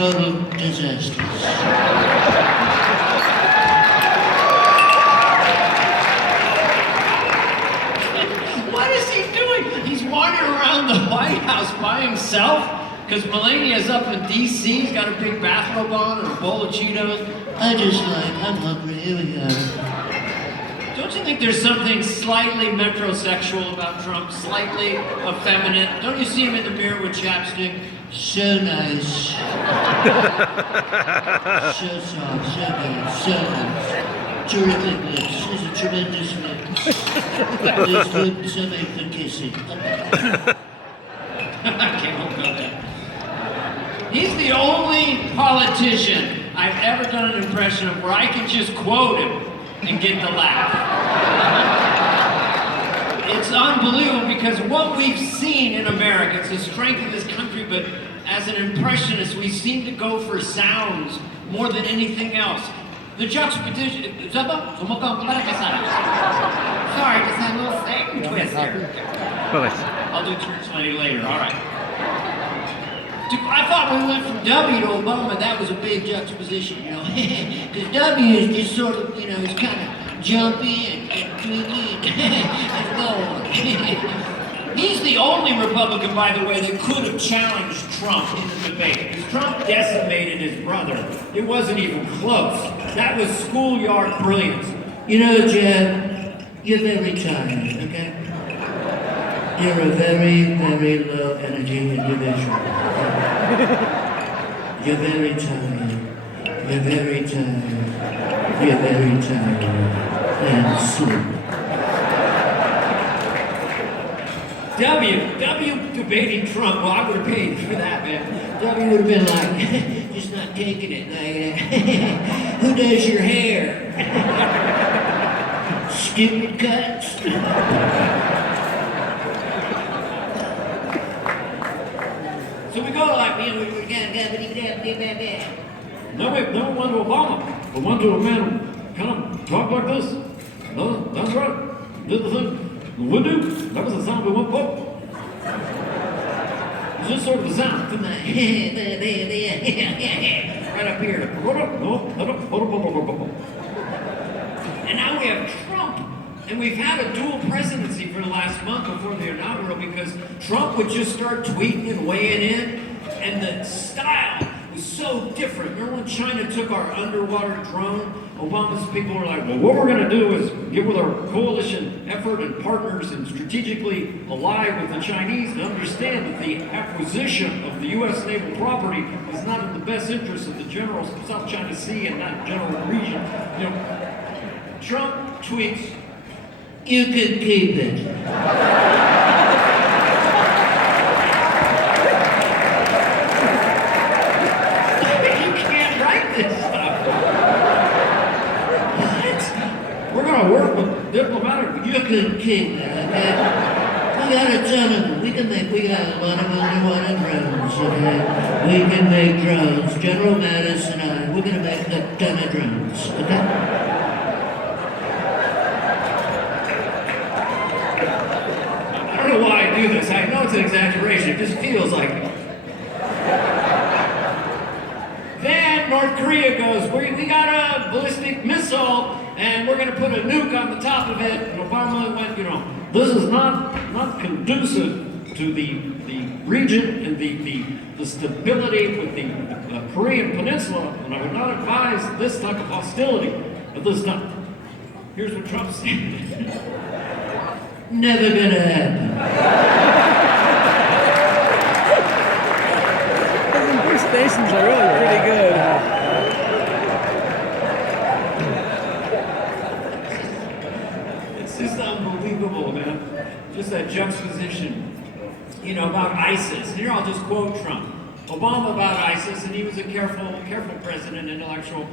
total disasters. What is he doing? He's wandering around the White House by himself? Because Melania's up in D.C., he's got a big bathrobe on or a bowl of Cheetos. I'm hungry, here we go. Don't you think there's something slightly metrosexual about Trump? Slightly effeminate? Don't you see him in the mirror with chapstick? So nice. So soft, so good, so nice. Terrific lips, he's a tremendous lips. There's good, so make the kissing. I can't go there. He's the only politician I've ever done an impression of where I can just quote him and get the laugh. It's unbelievable because what we've seen in America, it's the strength of this country, but as an impressionist, we seem to go for sounds more than anything else. The juxtaposition. Sorry, just had a little thing twist here. I'll do church lady later, all right. I thought when we went from W to Obama, that was a big juxtaposition, you know. Because W is just sort of, you know, it's kind of jumpy and tweaky and go on. He's the only Republican, by the way, that could have challenged Trump in the debate. Because Trump decimated his brother. It wasn't even close. That was schoolyard brilliance. You know, Jeb, you're very tired, okay? You're a very, very low energy individual. You're very tired. You're very tired. You're very tired. And sleep. W debating Trump, well, I would have paid for that, man. W would have been like, just not taking it. Like, who does your hair? Stupid cuts? So we go like, you know, Then we went to Obama. We went to a man who kind of talked like this. No, that's right. Did the thing we do. That was the sound we went for. It's just sort of the sound. Right up here. And now we have Trump. And we've had a dual presidency for the last month before the inaugural because Trump would just start tweeting and weighing in, and the style was so different. Remember when China took our underwater drone? Obama's people were like, well, what we're going to do is get with our coalition effort and partners and strategically ally with the Chinese to understand that the acquisition of the U.S. naval property is not in the best interest of the general South China Sea and that general region. You know, Trump tweets, you could keep it. You can't write this stuff. What? We're going to work with diplomatic. You could keep it, okay? We got a ton of them. We got a lot of underwater drones, okay? We can make drones. General Mattis and I, we're going to make a ton of drones, okay? I don't know why I do this. I know it's an exaggeration. It just feels like it. Then North Korea goes, we got a ballistic missile, and we're going to put a nuke on the top of it. And Obama went, you know, this is not conducive to the region and the stability with the Korean Peninsula, and I would not advise this type of hostility at this time. Here's what Trump said. Never gonna happen. His impersonations are really pretty good. It's just unbelievable, man. Just that juxtaposition, you know, about ISIS. And here I'll just quote Trump. Obama about ISIS, and he was a careful president, intellectual.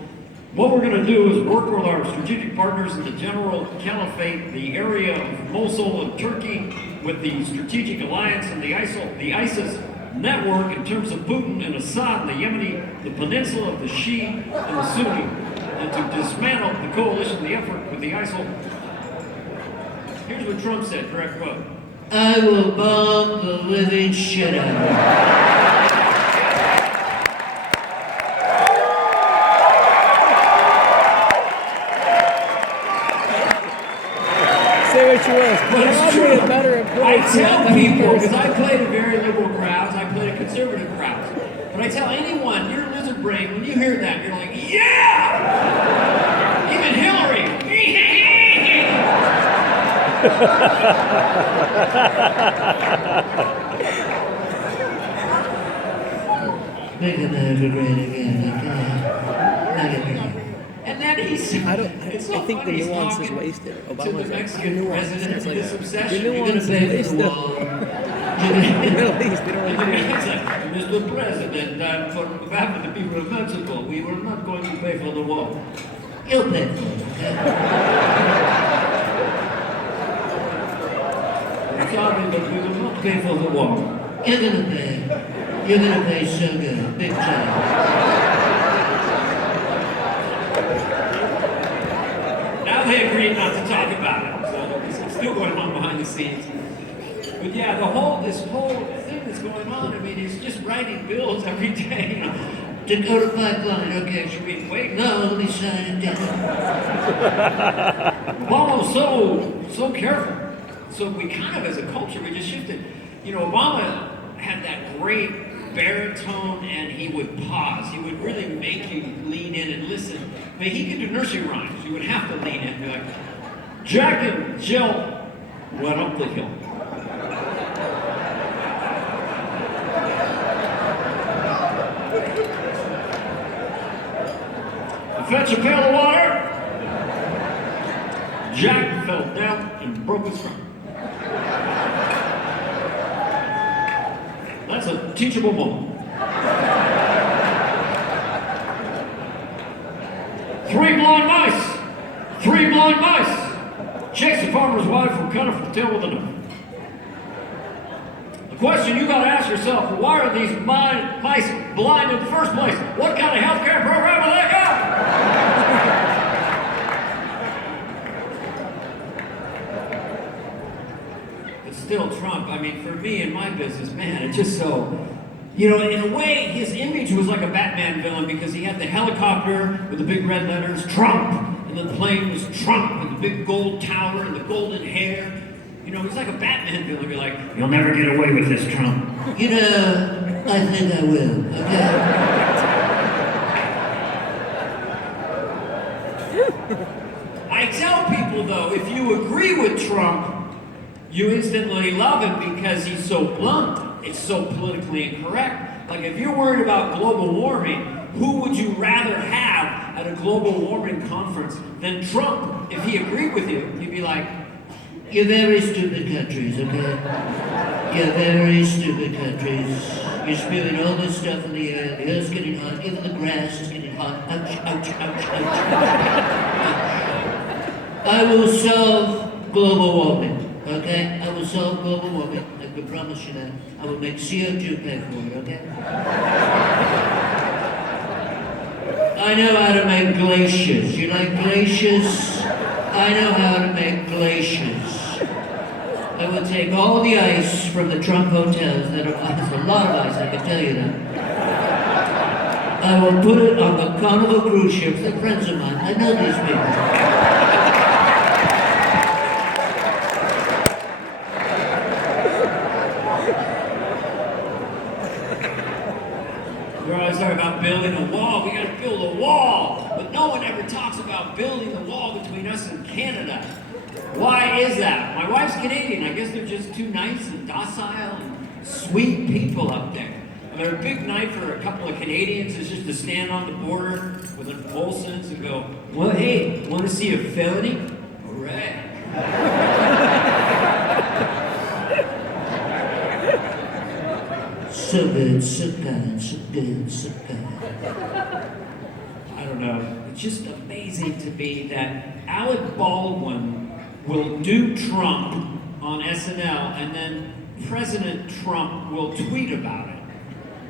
What we're going to do is work with our strategic partners in the general caliphate, the area of Mosul and Turkey, with the strategic alliance and the ISIS network in terms of Putin and Assad, the Yemeni, the peninsula of the Shia and the Sunni, and to dismantle the coalition, the effort with the ISIL. Here's what Trump said, direct quote. I will bomb the living shit out of she was But it's probably true. a better I employee. tell people, because I played in very liberal crowds, I played in conservative crowds. But I tell anyone, you're a lizard brain, when you hear that, you're like, yeah! Even Hillary. Make America great again, okay? Not again. And then he's. I don't. It's so I think the funny, he's nuance is talking wasted. to Obama's the like, Mexican nuance. president, It's like, this the obsession. You're nuance gonna is pay for the wasted. wall. The Middle East, they don't And really the care. guy's like, Mr. President, for behalf of the people of Mexico, we were not going to pay for the wall. You'll pay for it, okay? I'm sorry, but we will not pay for the wall. You're gonna pay. You're gonna pay so good. Big time. Now they agreed not to talk about it, so it's still going on behind the scenes. But yeah, this whole thing that's going on, I mean, he's just writing bills every day, you know. Dakota Pipeline, okay. Should we wait? No, let me sign it down. Obama's so careful. So we kind of, as a culture, we just shifted. You know, Obama had that great baritone, and he would pause. He would really make you lean in and listen. I mean, he could do nursery rhymes. You would have to lean in and be like, Jack and Jill went up the hill. Fetch a pail of water. Jack fell down and broke his trunk. That's a teachable moment. 3 blind mice. 3 blind mice. Chase the farmer's wife from cut off the tail with a knife. The question you got to ask yourself: why are these mice blind in the first place? What kind of healthcare program do they got? But still, Trump, I mean, for me in my business, man, it's just so, you know, in a way, his image was like a Batman villain because he had the helicopter with the big red letters, Trump, and the plane was Trump, and the big gold tower and the golden hair. You know, he's like a Batman villain. You're like, you'll never get away with this, Trump. You know, I think I will, okay? I tell people, though, if you agree with Trump, you instantly love him because he's so blunt. It's so politically incorrect. Like, if you're worried about global warming, who would you rather have at a global warming conference than Trump? If he agreed with you, he'd be like, You're very stupid countries, okay? You're very stupid countries. You're spewing all this stuff in the air. The earth's getting hot. Even the grass is getting hot. Ouch, ouch, ouch, ouch. I will solve global warming, okay? I will solve global warming. I can promise you that. I will make CO2 pay for it, okay? I know how to make glaciers. You like glaciers? I know how to make glaciers. I will take all the ice from the Trump hotels that are, there's a lot of ice, I can tell you that. I will put it on the Carnival cruise ships. They're friends of mine. I know these people. we're always talking about building a wall. We gotta build a wall. But no one ever talks about building the wall between us and Canada. Why is that? My wife's Canadian. I guess they're just too nice and docile and sweet people up there. And their big night for a couple of Canadians is just to stand on the border with an Molson's and go, well, hey, want to see a felony? All right. So good, so kind, so good, so kind. I don't know. It's just amazing to me that Alec Baldwin will do Trump on SNL and then President Trump will tweet about it.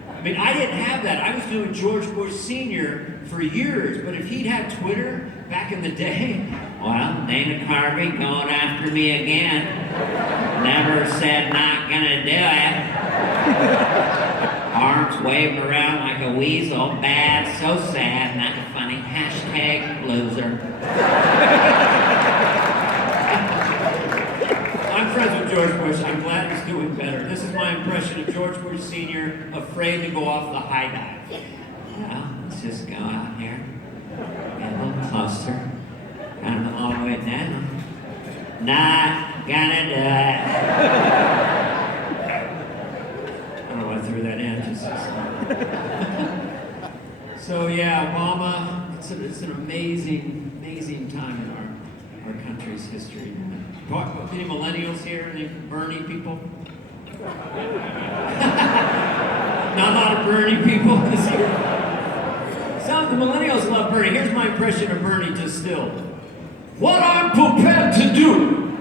I mean, I didn't have that. I was doing George Bush Sr. for years, but if he'd had Twitter back in the day, well, Dana Carvey going after me again. Never said not gonna do it. Arms waving around like a weasel. Bad, so sad, not funny. Hashtag loser. friends with George Bush. I'm glad he's doing better. This is my impression of George Bush Sr. afraid to go off the high dive. Well, let's just go out here, get a little closer, kind of all the way down. Not gonna do it. I don't know why I threw that in. So yeah, Obama. It's an amazing time in our country's history. Any millennials here? Any Bernie people? Not a lot of Bernie people this year. Some of the millennials love Bernie. Here's my impression of Bernie distilled. What I'm prepared to do,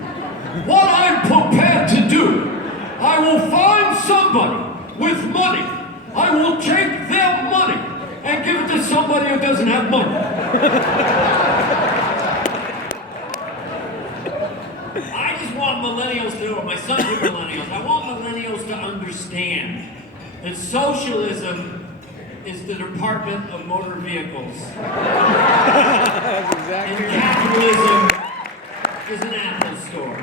I will find somebody with money. I will take their money and give it to somebody who doesn't have money. I just want millennials to, my sons are millennials, I want millennials to understand that socialism is the Department of Motor Vehicles. And capitalism is an Apple store.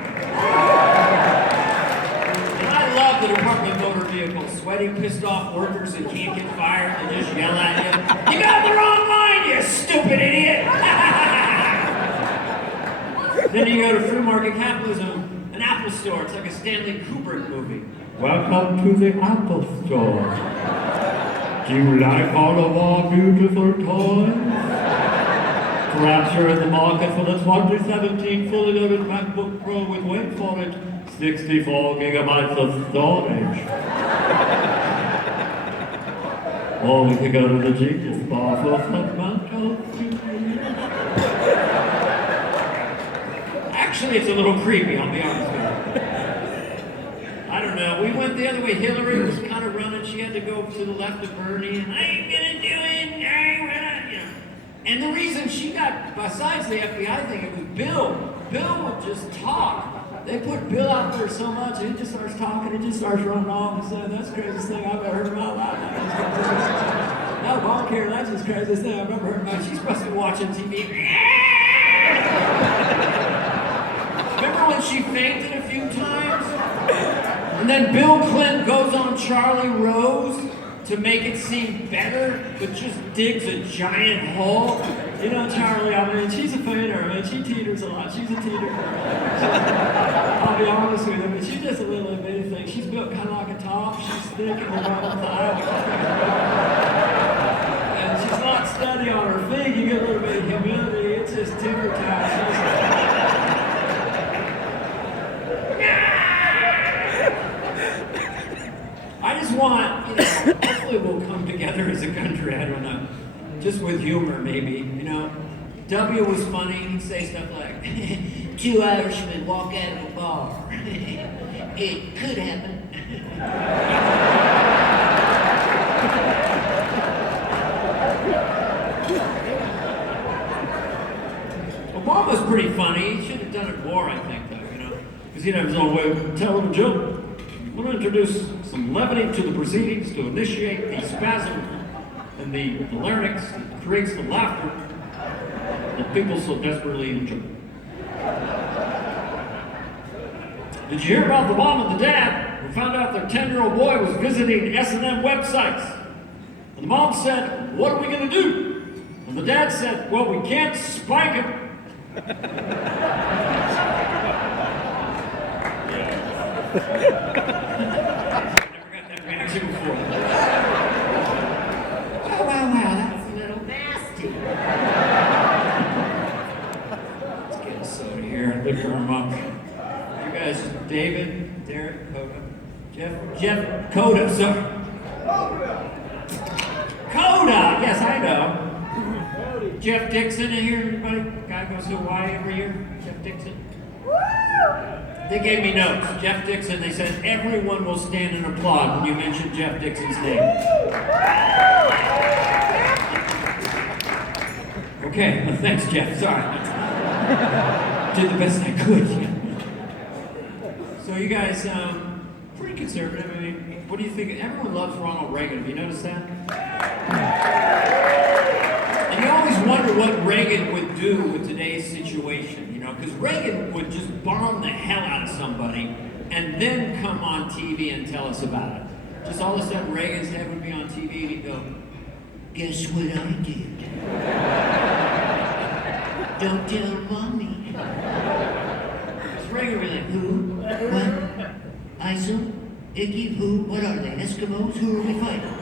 And I love the Department of Motor Vehicles. Sweaty, pissed off workers who can't get fired and just yell at you. You got the wrong line, you stupid idiot! Then you go to free market capitalism, an Apple store. It's like a Stanley Kubrick movie. Welcome to the Apple Store. Do you like all of our beautiful toys? Perhaps you're in the market for the 2017 fully loaded MacBook Pro with, wait for it, 64 gigabytes of storage. Or we could go to the Genius Bar for a fun amount of Actually, it's a little creepy, I'll be honest with you. I don't know. We went the other way. Hillary was kind of running. She had to go to the left of Bernie, and I ain't gonna do it. You know. And the reason she got, besides the FBI thing, it was Bill. Bill would just talk. They put Bill out there so much, and he just starts talking, he just starts running off and saying, that's the craziest thing I've ever heard in my life. Now, Obamacare, that's the craziest thing I've ever heard in my life. She's supposed to be watching TV. Remember when she fainted a few times? And then Bill Clinton goes on Charlie Rose to make it seem better, but just digs a giant hole. You know, Charlie, I mean, she's a fainter. I mean, she teeters a lot. She's a teeter girl. I'll be honest with you. I mean, she's just a little bitty thing. She's built kind of like a top. She's thick and the bottom thigh. And she's not steady on her feet. You get a little bit of humility. It's just timber time. I just want, hopefully we'll come together as a country, I don't know, just with humor maybe, W was funny, he'd say stuff like, 2 Irishmen walk out of a bar. It could happen. Obama's pretty funny, he should have done it more, I think, though, because he'd have his own way of telling a joke. I want to introduce some levity to the proceedings to initiate the spasm and the larynx that creates the laughter that people so desperately enjoy. Did you hear about the mom and the dad who found out their 10-year-old boy was visiting S&M websites? And the mom said, what are we going to do? And the dad said, well, we can't spike him. Wow, that's a little nasty. Let's get a soda here, lift him up. You guys, David, Derek, Coda, Jeff, Coda, sorry. Coda, yes, I know. Jeff Dixon in here, everybody? Guy goes to Hawaii every year, Jeff Dixon. They gave me notes. Jeff Dixon, they said everyone will stand and applaud when you mention Jeff Dixon's name. Okay, well, thanks, Jeff. Sorry. Did the best I could. So you guys, pretty conservative. I mean, what do you think? Everyone loves Ronald Reagan. Have you noticed that? And you always wonder wonder what Reagan would do with today's situation, you know, because Reagan would just bomb the hell out of somebody and then come on TV and tell us about it. Just all of a sudden, Reagan's head would be on TV and he'd go, Guess what I did? Don't tell mommy. because Reagan would be like, Who? What? ISIL? Icky? Who? What are they? Eskimos? Who are we fighting?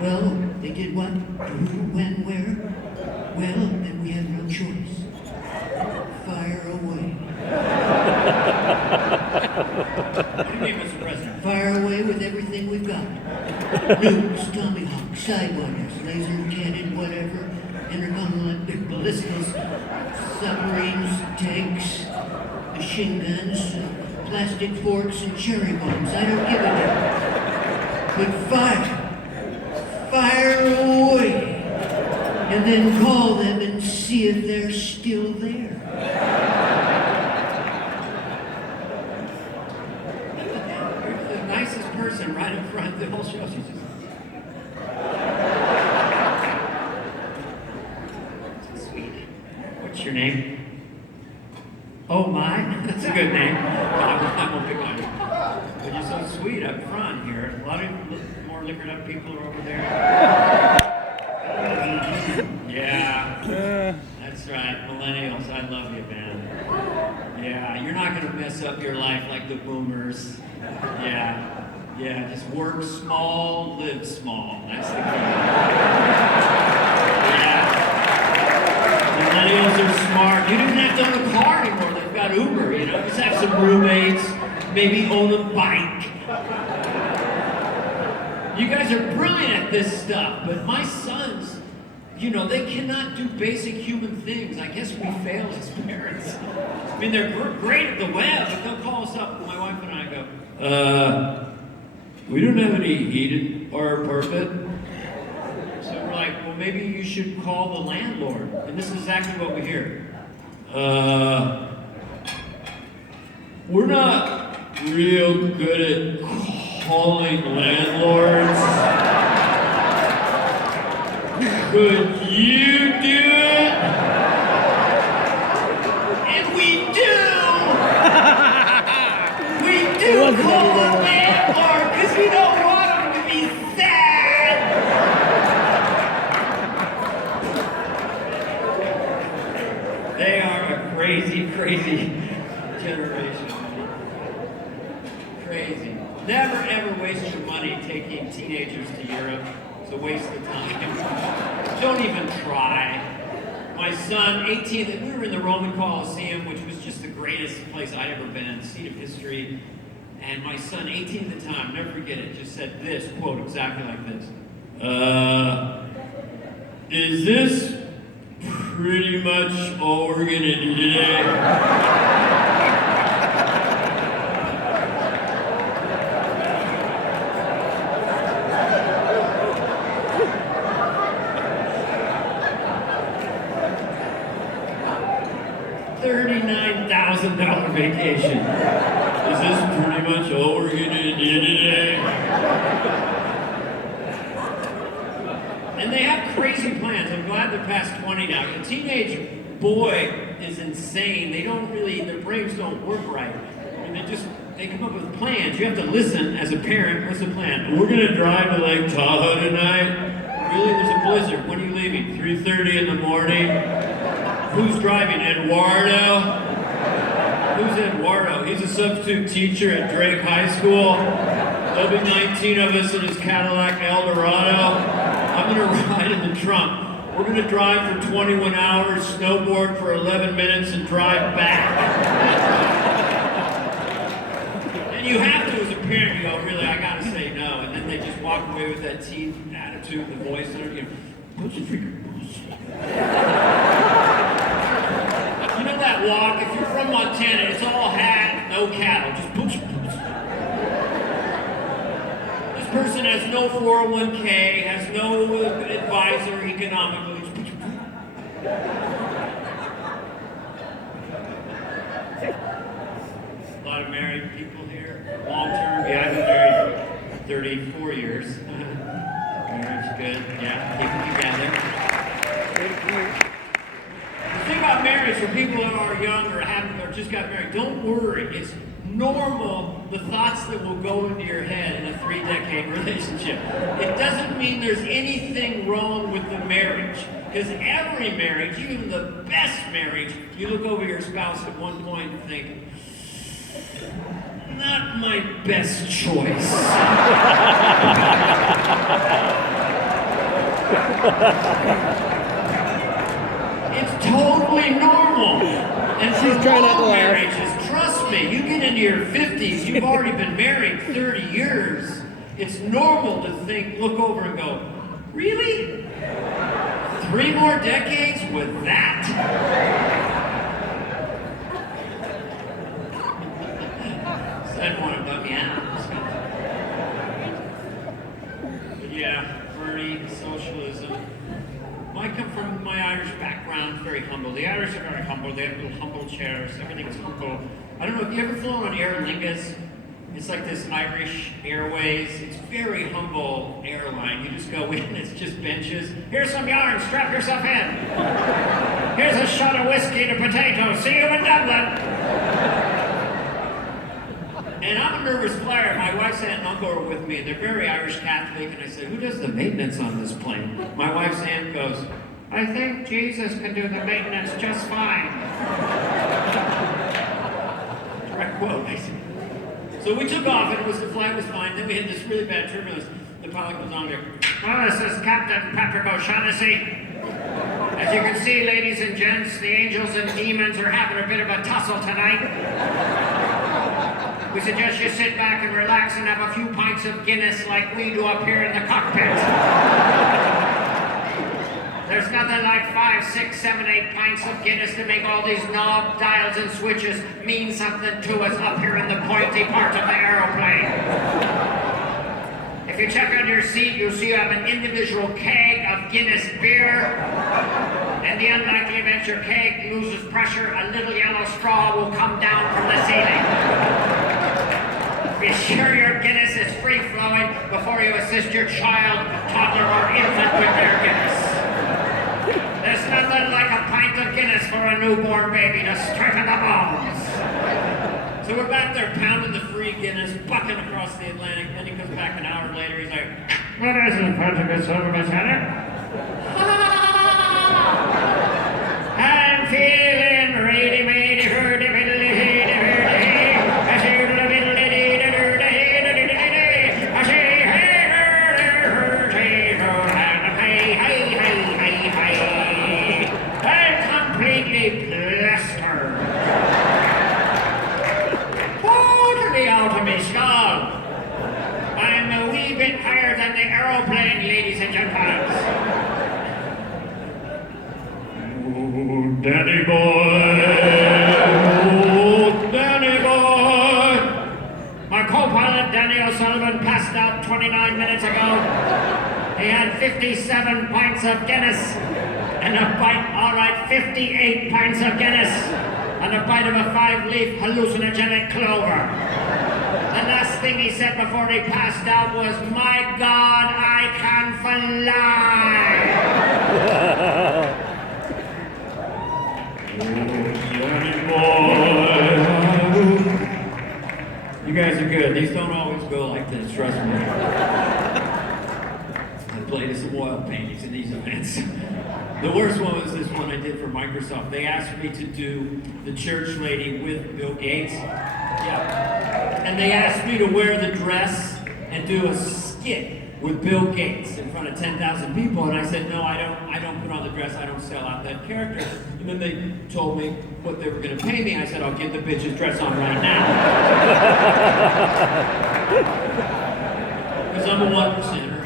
Well, they did what? Who? When? Where? Well, then we have no choice. Fire away. what do you mean, Mr. President? Fire away with everything we've got. Nukes, Tomahawks, Sidewinders, laser-cannon, whatever, intercontinental ballistas, submarines, tanks, machine guns, plastic forks, and cherry bombs. I don't give a damn. But fire away, and then call them and see if they're still there. You're the nicest person right in front of the whole show. She's just... Sweet. What's your name? Oh, my? That's a good name. I won't pick on you. But you're so sweet up front here. A lot of more liquored up people are over there. Yeah, that's right. Millennials, I love you, man. Yeah, you're not gonna mess up your life like the boomers. Yeah, just work small, live small. That's the key. Yeah. Millennials are smart. You don't have to own a car anymore. They've got Uber, you know. Just have some roommates, maybe own a bike. You guys are brilliant at this stuff, but my sons, you know, they cannot do basic human things. I guess we fail as parents. I mean, they're great at the web, but they'll call us up, my wife and I go, we don't have any heated or parapet. So we're like, well, maybe you should call the landlord. And this is exactly what we hear. We're not real good at calling landlords. Could you do it? And we do! We do call the landlord because we don't want him to be sad! They are a crazy, crazy generation. Crazy. Never ever waste your money taking teenagers to Europe. It's a waste of time. Don't even try. My son, 18, we were in the Roman Colosseum, which was just the greatest place I'd ever been, seat of history. And my son, 18 at the time, never forget it, just said this, quote, exactly like this. Is this pretty much all we're gonna do today? 39,000 vacation. Is this pretty much all we're gonna do today? And they have crazy plans. I'm glad they're past 20 now. A teenage boy is insane. They don't really, their brains don't work right. I mean, they come up with plans. You have to listen as a parent. What's the plan? We're gonna drive to Lake Tahoe tonight. Really? There's a blizzard. When are you leaving? 3:30 in the morning. Who's driving? Eduardo? Who's Eduardo? He's a substitute teacher at Drake High School. There'll be 19 of us in his Cadillac Eldorado. I'm gonna ride in the trunk. We're gonna drive for 21 hours, snowboard for 11 minutes, and drive back. And you have to, as a parent, you go, really, I gotta say no. And then they just walk away with that teen attitude, the voice, and you know, pussy freaking bullshit. You know that walk, if you're from Montana, it's all hat, no cattle, just push. This person has no 401k, has no advisor economically. A lot of married people here, long term. Yeah, I've been married 34 years. Marriage good, yeah, keep it together. for people who are young or haven't or just got married, don't worry. It's normal, the thoughts that will go into your head in a 3-decade relationship. It doesn't mean there's anything wrong with the marriage. Because every marriage, even the best marriage, you look over your spouse at one point and think, not my best choice. It's totally normal. And for She's trying not to long laugh. marriages, trust me, you get into your 50s, you've already been married 30 years. It's normal to think, look over and go, really? 3 more decades with that? Said one of them, yeah. But yeah, Bernie, socialism. I come from my Irish background, very humble. The Irish are very humble. They have little humble chairs. Everything's humble. I don't know, have you ever flown on Aer Lingus? It's like this Irish Airways. It's very humble airline. You just go in, it's just benches. Here's some yarn, strap yourself in. Here's a shot of whiskey and a potato. See you in Dublin. And I'm a nervous flyer. My wife's aunt and uncle are with me, and they're very Irish Catholic. And I said, who does the maintenance on this plane? My wife's aunt goes, I think Jesus can do the maintenance just fine. Direct quote. I said, so we took off, and the flight was fine. Then we had this really bad turbulence. The pilot goes on there. Well, this is Captain Patrick O'Shaughnessy. As you can see, ladies and gents, the angels and demons are having a bit of a tussle tonight. We suggest you sit back and relax and have a few pints of Guinness like we do up here in the cockpit. There's nothing like 5, 6, 7, 8 pints of Guinness to make all these knob dials and switches mean something to us up here in the pointy part of the aeroplane. If you check under your seat, you'll see you have an individual keg of Guinness beer. In the unlikely event your keg loses pressure, a little yellow straw will come down from the ceiling. Be sure your Guinness is free-flowing before you assist your child, toddler, or infant with their Guinness. There's nothing like a pint of Guinness for a newborn baby to strengthen the bones. So we're back there pounding the free Guinness, bucking across the Atlantic. Then he comes back an hour later, he's like, what is it, Patrick, Silver, Miss Hannah? I'm feeling really made hurdy fiddly hurdy hurdy. I say diddly diddly I say hey hurdy hurdy hey. I'm completely plastered. Totally out of my skull. I'm a wee bit higher than the aeroplane, ladies and gentlemen. Danny boy, oh, Danny boy. My co-pilot, Danny O'Sullivan, passed out 29 minutes ago. He had 57 pints of Guinness and a bite, all right, 58 pints of Guinness and a bite of a 5-leaf hallucinogenic clover. The last thing he said before he passed out was, my God, I can fly. You guys are good. These don't always go like this, trust me. I played some oil paintings in these events. The worst one was this one I did for Microsoft. They asked me to do the church lady with Bill Gates. Yeah. And they asked me to wear the dress and do a skit with Bill Gates in front of 10,000 people, and I said, no, I don't put on the dress, I don't sell out that character. And then they told me what they were going to pay me. I said, I'll get the bitch's dress on right now. Because I'm a 1%er.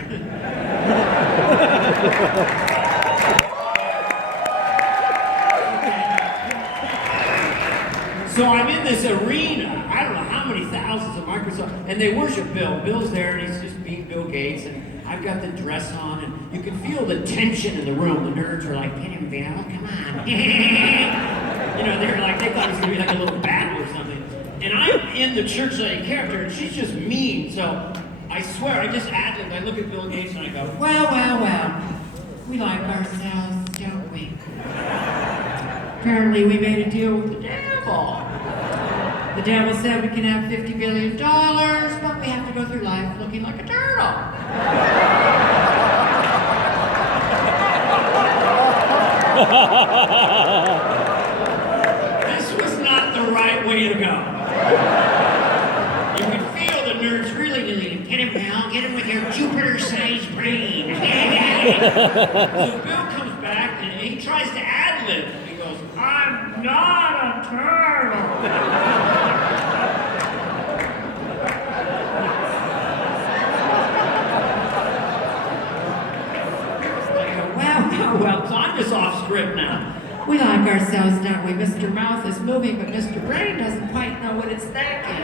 So I'm in this arena, I don't know how many thousands of Microsoft, and they worship Bill. Bill's there, and he's just being Bill Gates, and I've got the dress on, and you can feel the tension in the room. The nerds are like, get him, Bill, come on. You know, they're like, they thought it was going to be like a little battle or something. And I'm in the church lady character, and she's just mean, so I swear, I just ad-libbed. I look at Bill Gates, and I go, well, we like ourselves, don't we? Apparently we made a deal with the devil. The devil said we can have $50 billion, but we have to go through life looking like a turtle. This was not the right way to go. You could feel the nerds really needing get him now, get him with your Jupiter-sized brain. So Bill comes back and he tries to ad-lib. He goes, I'm not a turtle. Well, so I'm just off script now. We like ourselves, don't we? Mr. Mouth is moving, but Mr. Brain doesn't quite know what it's thinking.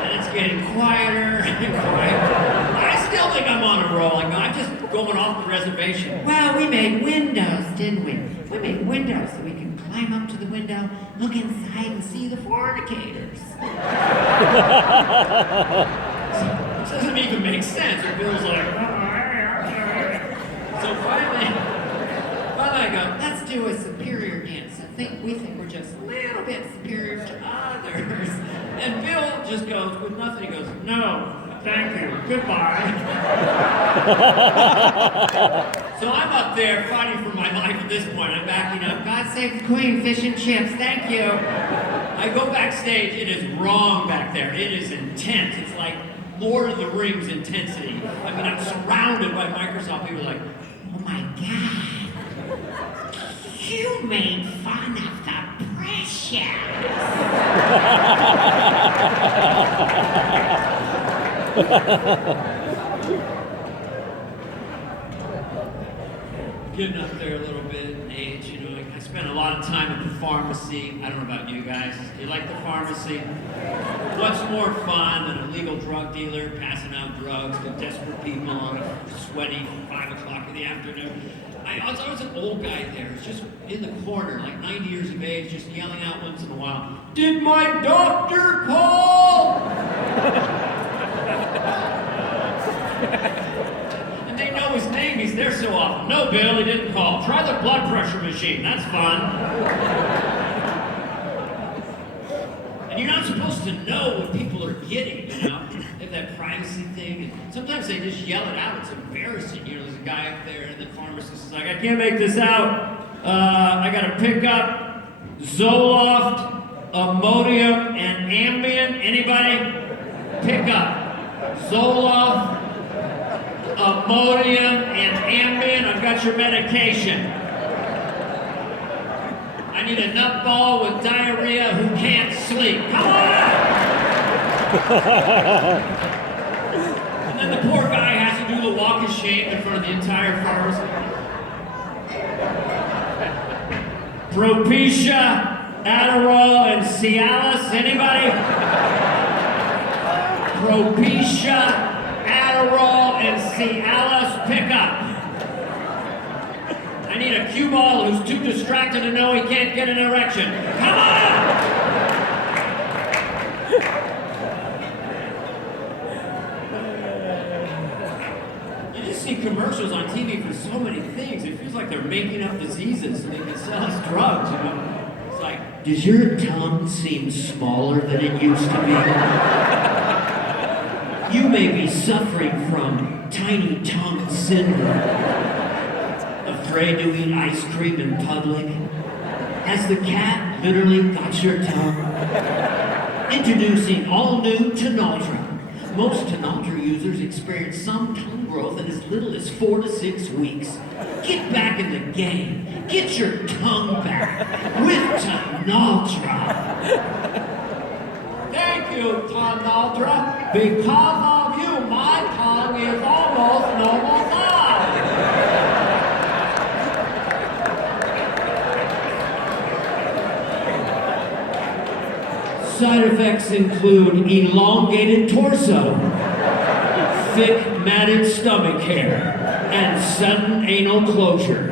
And it's getting quieter and quieter. I still think I'm on a roll. I'm just going off the reservation. Well, we made windows, didn't we? We made windows so we can climb up to the window, look inside, and see the fornicators. It doesn't even make sense. It feels like... So finally I go, let's do a superior dance. We think we're just a little bit superior to others. And Bill just goes, with nothing, he goes, no, thank you, goodbye. So I'm up there fighting for my life at this point. I'm backing up. God save the Queen, fish and chips, thank you. I go backstage, it is wrong back there. It is intense. It's like Lord of the Rings intensity. I mean, I'm surrounded by Microsoft people like, oh my God, you made fun of the Precious. Getting up there a little bit in age, you know, I spent a lot of time at the pharmacy. I don't know about you guys. Do you like the pharmacy? What's more fun than a legal drug dealer passing out drugs to desperate people on a sweaty 5 o'clock in the afternoon? I was an old guy there, just in the corner, like 90 years of age, just yelling out once in a while, "Did my doctor call?" And they know his name, he's there so often. No, Bill, he didn't call. Try the blood pressure machine, that's fun. And you're not supposed to know what people are getting, you know? They have that privacy thing, and sometimes they just yell it out. It's embarrassing. You know, there's a guy up there, and the pharmacist is like, I can't make this out. I gotta pick up Zoloft, Imodium, and Ambien. Anybody? Pick up Zoloft, Imodium, and Ambien. I've got your medication. I need a nutball with diarrhea who can't sleep. Come on! And then the poor guy has to do the walk of shame in front of the entire pharmacy. Propecia, Adderall, and Cialis. Anybody? Propecia, Adderall, and Cialis. Pick up. I need a cue ball who's too distracted to know he can't get an erection. Come on! You just see commercials on TV for so many things. It feels like they're making up diseases so they can sell us drugs, you know? It's like, does your tongue seem smaller than it used to be? You may be suffering from tiny tongue syndrome. Afraid to eat ice cream in public? Has the cat literally got your tongue? Introducing all new Tenaltra. Most Tenaltra users experience some tongue growth in as little as 4 to 6 weeks. Get back in the game. Get your tongue back with Tenaltra. Thank you, Tenaltra. Because of you, my tongue is almost normal size. Side effects include elongated torso, thick matted stomach hair, and sudden anal closure.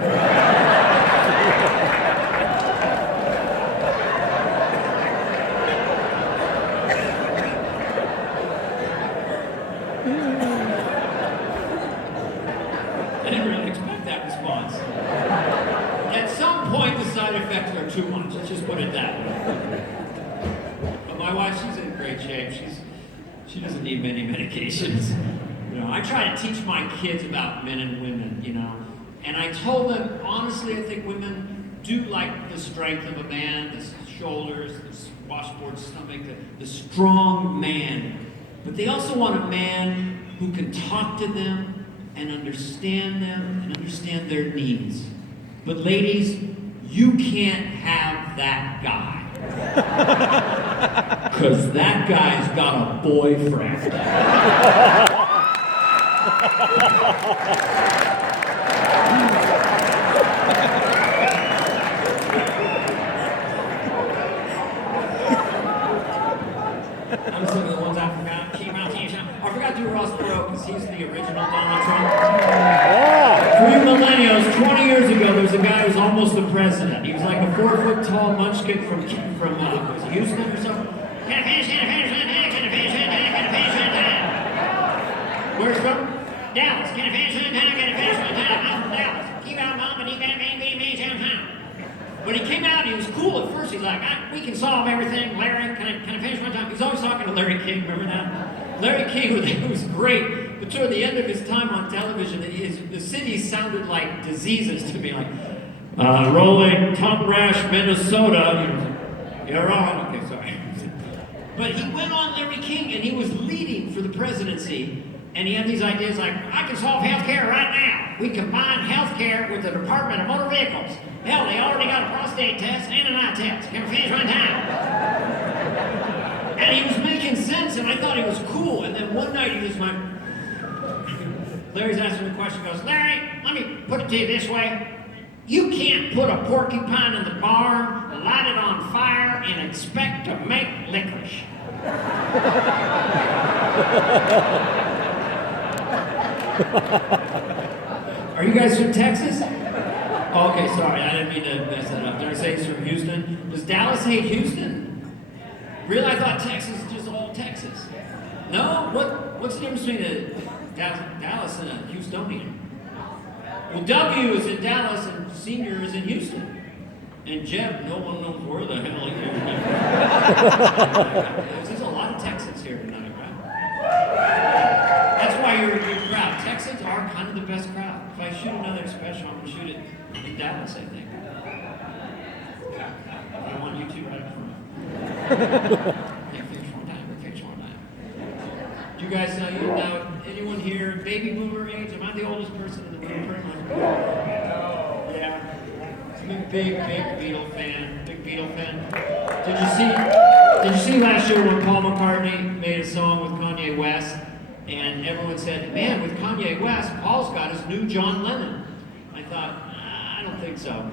I didn't really expect that response. At some point, the side side effects are too much. Let's just put it that way. But my wife, she's in great shape. She doesn't need many medications. You know, I try to teach my kids about men and women, you know. And I told them, honestly, I think women do like the strength of a man, the shoulders, the washboard stomach, the strong man. But they also want a man who can talk to them and understand them and understand their needs. But ladies, you can't have that guy. Because that guy's got a boyfriend. I'm some of the ones I forgot. I forgot to do Ross Perot because he's the original Donald Trump. For you millennials, 20 years ago, there was a guy who was almost the president. He was like a 4-foot tall munchkin from was it Houston or something? Where's from? Dallas. I'm from Dallas. Keep out, mom, and he got me downtown. But he came out and he was cool at first. He's like, we can solve everything. Larry, can I finish one time? He's always talking to Larry King, remember that? Larry King was great, but toward the end of his time on television, the cities sounded like diseases to me, like, rolling tongue rash, Minnesota. You're on. Okay, sorry. But he went on Larry King and he was leading for the presidency. And he had these ideas like, I can solve healthcare right now. We combine healthcare with the Department of Motor Vehicles. Hell, they already got a prostate test and an eye test. Can we finish one time? And he was making sense, and I thought he was cool. And then one night he was like, Larry's asking the question, goes, Larry, let me put it to you this way. You can't put a porcupine in the barn, light it on fire, and expect to make licorice. Are you guys from Texas? Oh, okay, sorry, I didn't mean to mess that up. Did I say he's from Houston? Does Dallas hate Houston? Really? I thought Texas is just all Texas. No? What's the difference between a Dallas and a Houstonian? Well, W is in Dallas and Senior is in Houston. And Jeb, no one knows where the hell he is. There's a lot of Texans here tonight, right? That's why you're a crowd. Texans are kind of the best crowd. If I shoot another special, I'm going to shoot it in Dallas, I think. I want you two right up front. Finish one time. You guys know, anyone here baby boomer age? Am I the oldest person in the room? Pretty much. Yeah. I'm a big Beatle fan. Big Beatle fan. Did you see last year when Paul McCartney made a song with Kanye West? And everyone said, man, with Kanye West, Paul's got his new John Lennon. I thought, I don't think so.